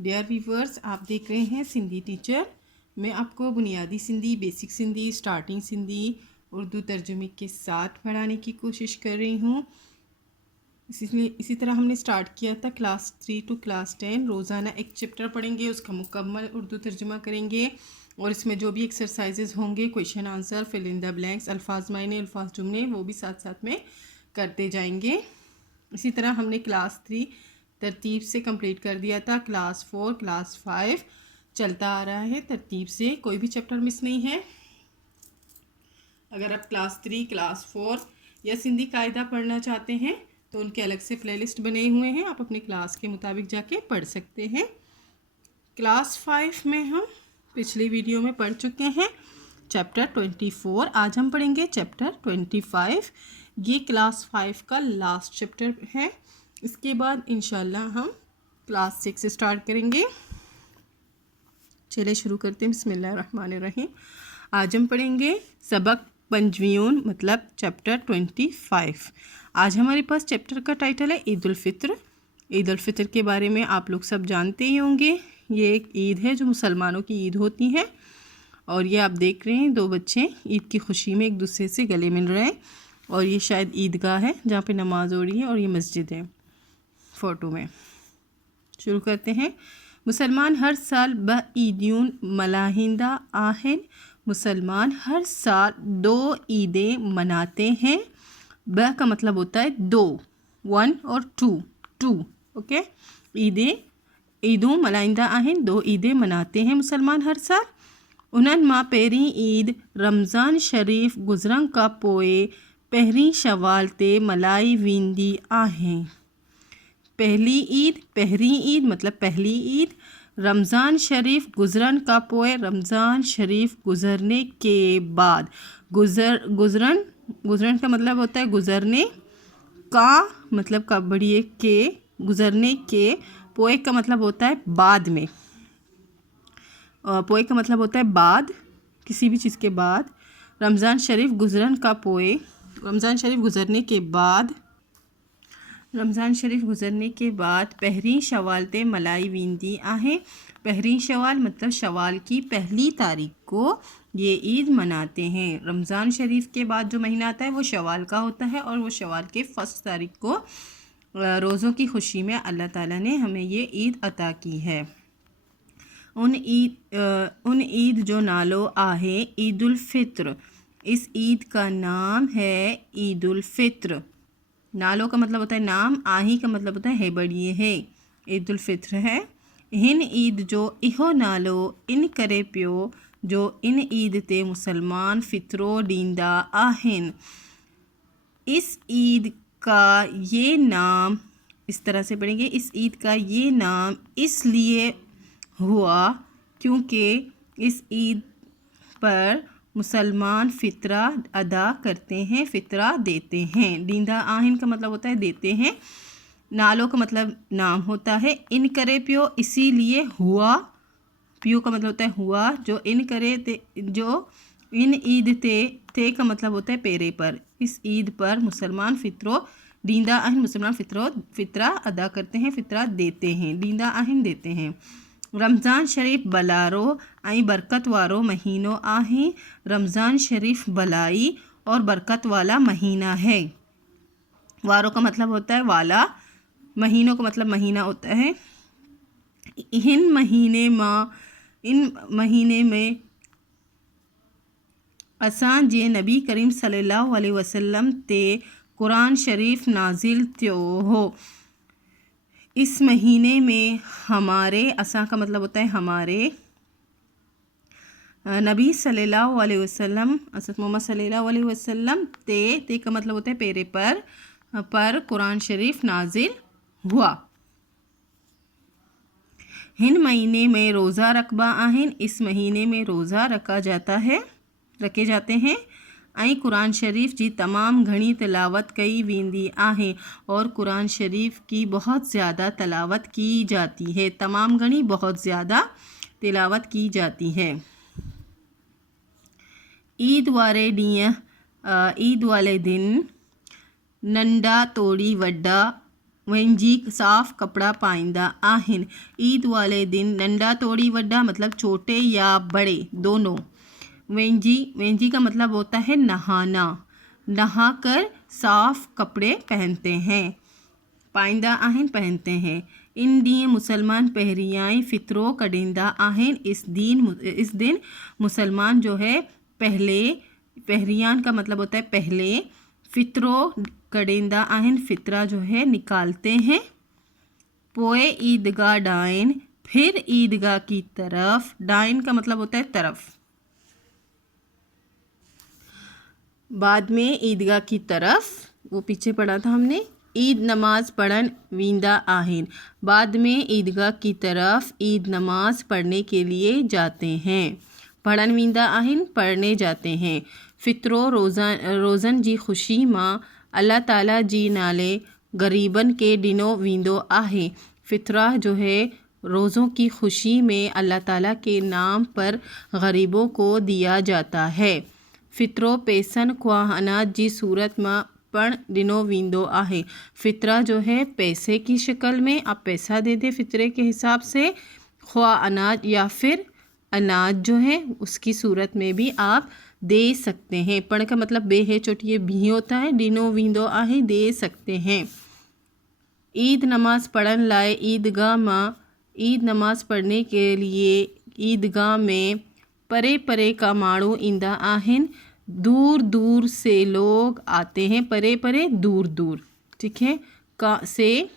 Dear viewers, आप देख रहे हैं सिंधी टीचर। मैं आपको बुनियादी सिंधी, बेसिक सिंधी, स्टार्टिंग सिंधी उर्दू तर्जुमे के साथ पढ़ाने की कोशिश कर रही हूँ। इसी तरह हमने स्टार्ट किया था क्लास 3 टू क्लास 10। रोज़ाना एक चैप्टर पढ़ेंगे, उसका मुकम्मल उर्दू तर्जुमा करेंगे और इसमें जो भी एक्सरसाइजेज होंगे, question answer, fill in the blanks, अल्फाज मायने, अल्फाज जुमले, वो भी साथ साथ में करते जाएंगे। इसी तरह हमने क्लास 3 तरतीब से कंप्लीट कर दिया था। क्लास 4, क्लास 5 चलता आ रहा है तरतीब से, कोई भी चैप्टर मिस नहीं है। अगर आप क्लास 3, क्लास 4 या सिंधी कायदा पढ़ना चाहते हैं तो उनके अलग से प्लेलिस्ट बने हुए हैं, आप अपने क्लास के मुताबिक जाके पढ़ सकते हैं। क्लास 5 में हम पिछली वीडियो में पढ़ चुके हैं चैप्टर 24। आज हम पढ़ेंगे चैप्टर 25। ये क्लास 5 का लास्ट चैप्टर है। इसके बाद इंशाल्लाह हम क्लास 6 स्टार्ट करेंगे। चलिए शुरू करते हैं। बिस्मिल्लाहिर्रहमानिर्रहीम। आज हम पढ़ेंगे सबक पंजवीउन, मतलब चैप्टर 25। आज हमारे पास चैप्टर का टाइटल है ईद उल फित्र। ईद उल फित्र के बारे में आप लोग सब जानते ही होंगे। ये एक ईद है जो मुसलमानों की ईद होती है। और ये आप देख रहे हैं, दो बच्चे ईद की खुशी में एक दूसरे से गले मिल रहे हैं। और ये शायद ईदगाह है जहाँ पे नमाज हो रही है, और ये मस्जिद है फ़ोटो में। शुरू करते हैं। मुसलमान हर साल ब ईदून मलाहिंदा आहन। मुसलमान हर साल 2 ईदें मनाते हैं। ब का मतलब होता है 2, 1 और 2, ओके। ईदों मलाइंदा आहन, 2 ईदें मनाते हैं मुसलमान हर साल। उन्हनि मां पहिरीं ईद रमज़ान शरीफ़ गुज़रण खां पोइ पहिरीं शवाल ते मल्हाई वेंदी आहे। पहिरीं ईद मतलब पहली ईद, रमज़ान शरीफ गुज़रण का पोए, रमज़ान शरीफ गुज़रने के बाद। गुज़रन का मतलब होता है गुज़रने का, मतलब का बढ़िए के, गुज़रने के। पोए का मतलब होता है बाद में। पोए का मतलब होता है बाद, किसी भी चीज़ के बाद। रमज़ान शरीफ गुज़रन का पोए, रमज़ान शरीफ गुज़रने के बाद, रमज़ान शरीफ गुज़रने के बाद पहिरीं शवाल ते मल्हाई वेंदी आहे। पहिरीं शवाल मतलब शवाल की पहली तारीख को ये ईद मनाते हैं। रमज़ान शरीफ के बाद जो महीना आता है वो शवाल का होता है, और वो शवाल के फर्स्ट तारीख को रोज़ों की खुशी में अल्लाह ताला ने हमें ये ईद अता की है। उन ईद जो नालो आहे ईद उल फित्र। इस ईद का नाम है ईद उल फित्र। नालो का मतलब होता है नाम, आही का मतलब होता है बढ़िए है, ईद उल फित्र है। हिन ईद जो इहो नालो इन करे पियो जो इन ईद ते मुसलमान फितरो ॾींदा आहिनि। इस ईद का ये नाम, इस तरह से पढ़ेंगे, इस ईद का ये नाम इसलिए हुआ क्योंकि इस ईद पर मुसलमान फ़ितरा अदा करते हैं, फ़ितरा देते हैं। डींदा आहिन का मतलब होता है देते हैं। नालो का मतलब नाम होता है। इन करे पियो इसीलिए हुआ, पियो का मतलब होता है हुआ। जो इन करे ते, जो इन ईद ते का मतलब होता है पेरे पर। इस ईद पर मुसलमान फ़ितरो डींदा आहिन, मुसलमान फ़ितरा अदा करते हैं, फ़ितरा देते हैं। डींदा आहिन देते हैं। रमज़ान शरीफ बलारो ऐं बरकत वारो महीनो आहे। रमज़ान शरीफ भलाई और बरकत वाला महीना है। वारो का मतलब होता है वाला, महीनों का मतलब महीना होता है। इन महीने में असां जे नबी करीम सल्लल्लाहु अलैहि वसल्लम ते कुरान शरीफ नाजिल थियो हो। इस महीने में हमारे, असा का मतलब होता है हमारे, नबी सल्लल्लाहु अलैहि वसल्लम, हज़रत मोहम्मद सल्लल्लाहु अलैहि वसल्लम ते का मतलब होता है पेरे पर कुरान शरीफ नाजिल हुआ। हिन महीने में रोज़ा रखबा आहिन। इस महीने में रोज़ा रखे जाते हैं। ऐं कुरान शरीफ जी तमाम घणी तिलावत कई वेंदी आहे, और कुरान शरीफ की बहुत ज़्यादा तिलावत की जाती है। तमाम घणी बहुत ज़्यादा तिलावत की जाती है। ईद वाले दिन नंढा तोड़ी वड्डा वेंजी साफ़ कपड़ा पाईंदा आहिनि। ईद वाले दिन नंढा तोड़ी वड्डा मतलब छोटे या बड़े दोनों। वेंजी का मतलब होता है नहाना, नहाकर साफ़ कपड़े पहनते हैं। पाईंदा आहिनि पहनते हैं। इन ॾींहुं मुसलमान पहरियाई फितरो कढींदा आहिनि। इस दिन मुसलमान जो है पहले, पहरियान का मतलब होता है पहले, फितरो कढींदा आहिनि, फितरा जो है निकालते हैं। पोए ईदगाह डाइन, फिर ईदगाह की तरफ। डाइन का मतलब होता है तरफ। बाद में ईदगाह की तरफ, वो पीछे पढ़ा था हमने। ईद नमाज पढ़न वींदा आहिन, बाद में ईदगाह की तरफ ईद नमाज पढ़ने के लिए जाते हैं। पढ़न वींदा आहिन पढ़ने जाते हैं। फितरो रोज़न जी ख़ुशी मां अल्लाह ताला जी नाले गरीबन के ॾिनो वींदो आहे। फितरा जो है रोज़ों की खुशी में अल्लाह ताला के नाम पर गरीबों को दिया जाता है। फितरो पैसन ख्वाह अनाज जी सूरत मां पण ॾिनो वींदो आहे। फितरा जो है पैसे की शक्ल में आप पैसा दे दे फितरे के हिसाब से, ख्वाह अनाज या फिर अनाज जो है उसकी सूरत में भी आप दे सकते हैं। पण का मतलब बे है चोटिए भी होता है। ॾिनो वींदो आहे दे सकते हैं। ईद नमाज पढ़न लाए ईदगाह मां, ईद नमाज पढ़ने के लिए ईदगाह में परे परे का माण्हू ईंदा आहिनि। दूर दूर से लोग आते हैं। परे परे दूर दूर, ठीक है। का से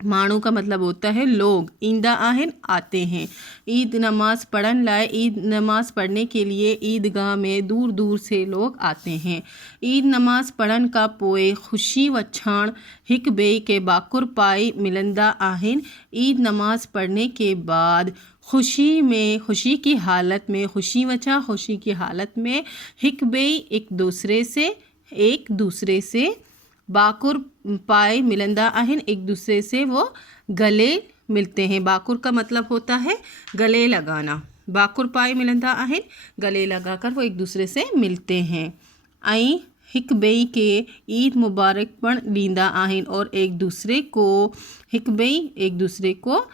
माण्हू का मतलब होता है लोग, ईंदा आहिनि आते हैं। ईद नमाज पढ़न लाए, ईद नमाज पढ़ने के लिए ईदगाह में दूर दूर से लोग आते हैं। ईद नमाज पढ़न का पोए ख़ुशी वछाण हिक ॿिए के बाकुर पाई मिलंदा आहिनि। ईद नमाज पढ़ने के बाद खुशी की हालत में, खुशी वछा खुशी की हालत में, हिक ॿिए एक दूसरे से बाकुर पाए मिलंदा आहिनि, एक दूसरे से वो गले मिलते हैं। बाकुर का मतलब होता है गले लगाना। बाकुर पाए मिलंदा आहिनि, गले लगाकर वो एक दूसरे से मिलते हैं। ऐं हिक ॿिए के ईद मुबारक पण ॾींदा आहिनि, और एक दूसरे को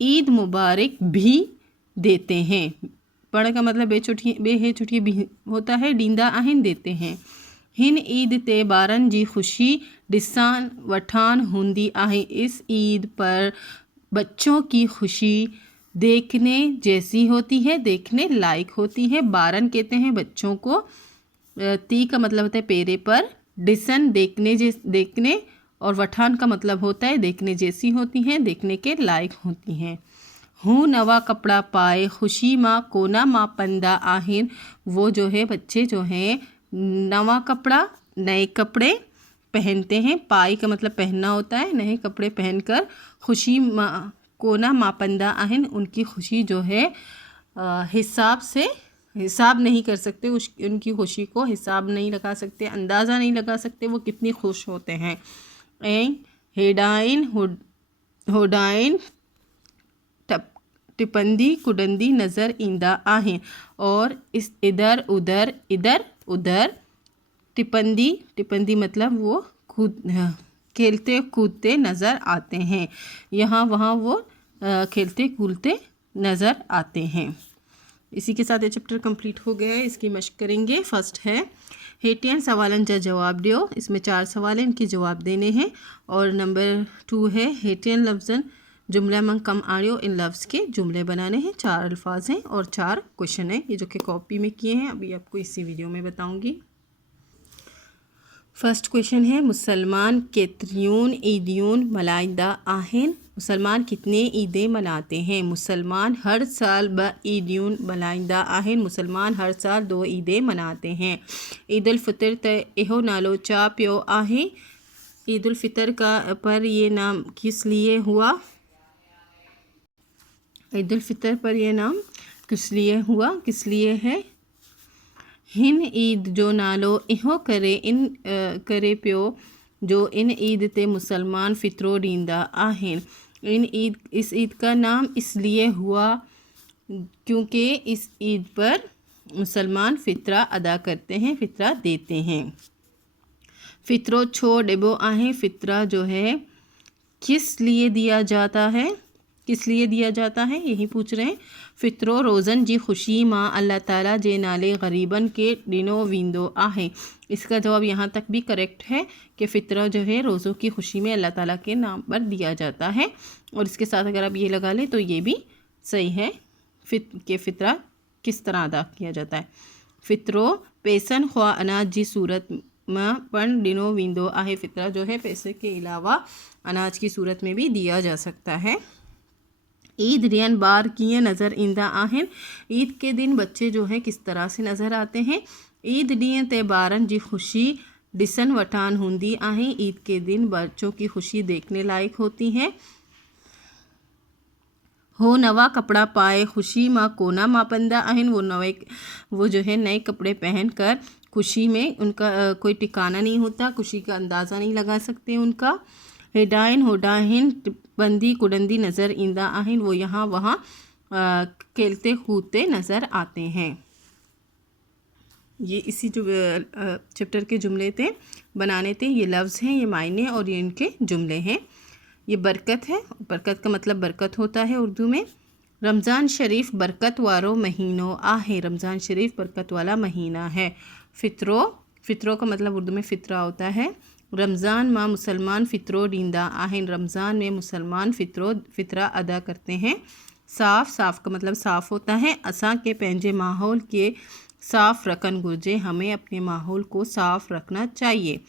ईद मुबारक भी देते हैं। पण का मतलब बे छुट्टी भी होता है, ॾींदा आहिनि देते हैं। हिन ईद ते ॿारनि जी ख़ुशी ॾिसान वठान हूंदी आहे। इस ईद पर बच्चों की खुशी देखने जैसी होती है, देखने लायक होती है। बारन कहते हैं बच्चों को। ती का मतलब होता है पेरे पर, डिसन देखने, और वठान का मतलब होता है देखने जैसी होती हैं, देखने के लायक होती हैं। हूँ नवा कपड़ा पाए खुशी माँ कोना माँ पंदा आहिन, वो जो है बच्चे जो हैं नवा कपड़ा, नए कपड़े पहनते हैं। पाई का मतलब पहनना होता है, नए कपड़े पहनकर खुशी माँ कोना मापंदा आहिन, उनकी खुशी जो है हिसाब नहीं कर सकते, उनकी खुशी को हिसाब नहीं लगा सकते, अंदाज़ा नहीं लगा सकते वो कितनी खुश होते हैं। एं होडाइन टिपंदी कुडंदी नज़र ईंदा आहिनि, और इस इधर उधर टिपंदी मतलब वो खेलते कूदते नज़र आते हैं। यहाँ वहाँ वो खेलते कूदते नज़र आते हैं। इसी के साथ ये चैप्टर कंप्लीट हो गया है। इसकी मश्क करेंगे। फर्स्ट है हेटियन सवालन जा जवाब दियो। इसमें 4 सवाल हैं, इनके जवाब देने हैं। और नंबर 2 है हेटियन लफ्ज़न जुमला मंग कम आड़ियो, इन लफ्ज़ के जुमले बनाने हैं। 4 अल्फाज हैं और 4 क्वेश्चन हैं, ये जो कि कॉपी में किए हैं, अभी आपको इसी वीडियो में बताऊंगी। फर्स्ट क्वेश्चन है मुसलमान केतरियून ईदियून मलाइंदा आहिन। मुसलमान कितने ईदें मनाते हैं? मुसलमान हर साल ब ईदियून मलाइंदा आहिन। मुसलमान हर साल 2 ईदें मनाते हैं। ईद उल फितर त इहो नालो चा पियो आहे? ईद उल फितर का पर ये नाम किस लिए हुआ? ईद उल फितर पर यह नाम किस लिए हुआ, किस लिए है? हिन ईद जो नालो इहो करे पियो जो इन ईद ते मुसलमान फ़ितरो ॾींदा आहिनि। इस ईद का नाम इसलिए हुआ क्योंकि इस ईद पर मुसलमान फ़ितरा अदा करते हैं, फ़ितरा देते हैं। फ़ितरो छो ॾिबो आहे? फ़ितरा जो है किस लिए दिया जाता है, किस लिए दिया जाता है, यही पूछ रहे हैं। फित्रो रोज़न जी खुशी माँ अल्लाह ताला जे नाले गरीबन के दिनों विंदो आहे। इसका जवाब यहाँ तक भी करेक्ट है कि फ़ितरा जो है रोज़ों की खुशी में अल्लाह ताला के नाम पर दिया जाता है। और इसके साथ अगर आप ये लगा लें तो ये भी सही है फ़ितरा किस तरह अदा किया जाता है। फ़ितरो पैसन ख्वा अनाज जी सूरत में पण दिनों विंदो आहे। फ़ितरा जो है पैसे के अलावा अनाज की सूरत में भी दिया जा सकता है। ईद रियन बार किए नज़र ईंदा आहिन। ईद के दिन बच्चे जो है किस तरह से नज़र आते हैं। ईद ॾींहं ते ॿारनि जी ख़ुशी ॾिसण वठान हूंदी आहे। ईद के दिन बच्चों की खुशी देखने लायक होती है। हो नवा कपड़ा पाए खुशी माँ कोना मापंदा आहिन। वो जो है नए कपड़े पहन कर खुशी में उनका कोई ठिकाना नहीं होता, खुशी का अंदाज़ा नहीं लगा सकते उनका। हेडाइन होडाइन बंदी कुडंदी नज़र ईंदा आहिन। वो यहाँ वहाँ खेलते कूदते नज़र आते हैं। ये इसी जो चैप्टर के जुमले थे बनाने थे, ये लफ्ज़ हैं, ये मायने और ये इनके जुमले हैं। ये बरकत है, बरकत का मतलब बरकत होता है उर्दू में। रमज़ान शरीफ बरकत वारो महीनों आहे। रमज़ान शरीफ बरकत वाला महीना है। फ़ितरो का मतलब उर्दू में फ़ितरा होता है। रमज़ान माँ मुसलमान फ़ितरो ॾींदा आहिनि। रमज़ान में मुसलमान फ़ितरा अदा करते हैं। साफ़ का मतलब साफ़ होता है। असां के पंहिंजे माहौल के साफ़ रखन घुर्जे। हमें अपने माहौल को साफ़ रखना चाहिए।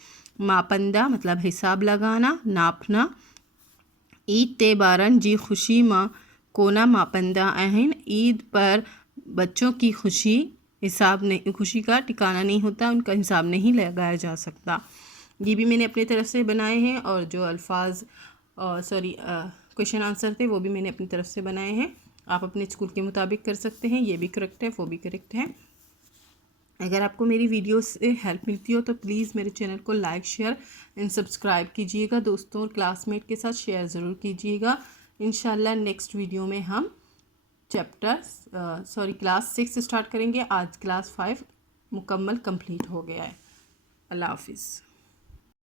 मापंदा मतलब हिसाब लगाना, नापना। ईद ते ॿारनि जी ख़ुशी मां कोना मापंदा आहिनि। ईद पर बच्चों की खुशी का ठिकाना नहीं होता, उनका हिसाब नहीं लगाया जा सकता। ये भी मैंने अपनी तरफ से बनाए हैं और जो अल्फाज क्वेश्चन आंसर थे वो भी मैंने अपनी तरफ से बनाए हैं। आप अपने स्कूल के मुताबिक कर सकते हैं। ये भी करेक्ट है, वो भी करेक्ट है। अगर आपको मेरी वीडियो से हेल्प मिलती हो तो प्लीज़ मेरे चैनल को लाइक शेयर एंड सब्सक्राइब कीजिएगा। दोस्तों और क्लासमेट के साथ शेयर ज़रूर कीजिएगा। इंशाल्लाह नेक्स्ट वीडियो में हम क्लास 6 स्टार्ट करेंगे। आज क्लास 5 मुकम्मल कंप्लीट हो गया है। अल्लाह हाफिज़।